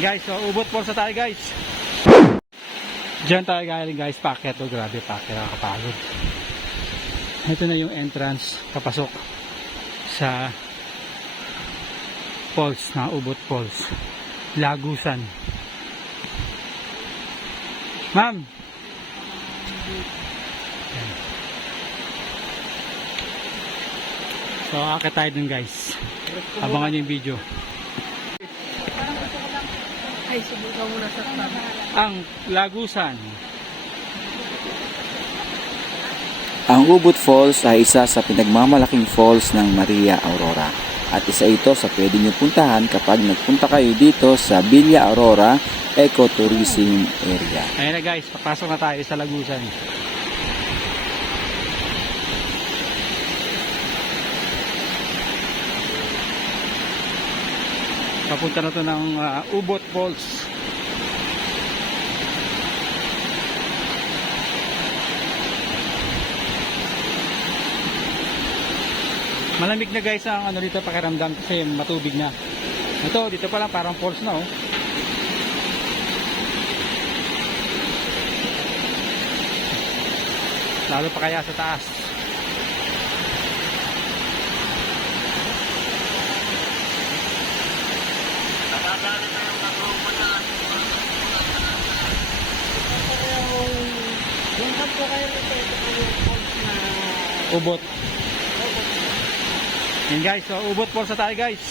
Yan guys, so ubot po sa tayo guys. Diyan tayo galing guys, packet. Oh, grabe packet, nakakapagod. Ito na yung entrance, kapasok sa falls na Ubot Falls, Lagusan. Ma'am, so akit tayo dun guys, abangan nyo yung video. Ay, subukan muna sa tabi. Ang Lagusan. Ang Ubot Falls ay isa sa pinagmamalaking falls ng Maria Aurora at isa ito sa pwede nyo puntahan kapag nagpunta kayo dito sa Villa Aurora Ecotourism Area. Ayan na guys, papasok na tayo sa Lagusan. Papunta na to ng Ubot Falls. Malamig na guys ang ano dito pakiramdam kasi matubig na. Ito dito pa lang parang falls na oh. Lalo pa kaya sa taas. Yung po kayo nito, ito po yung falls na Ubot. Yan guys, so Ubot Falls na tayo guys.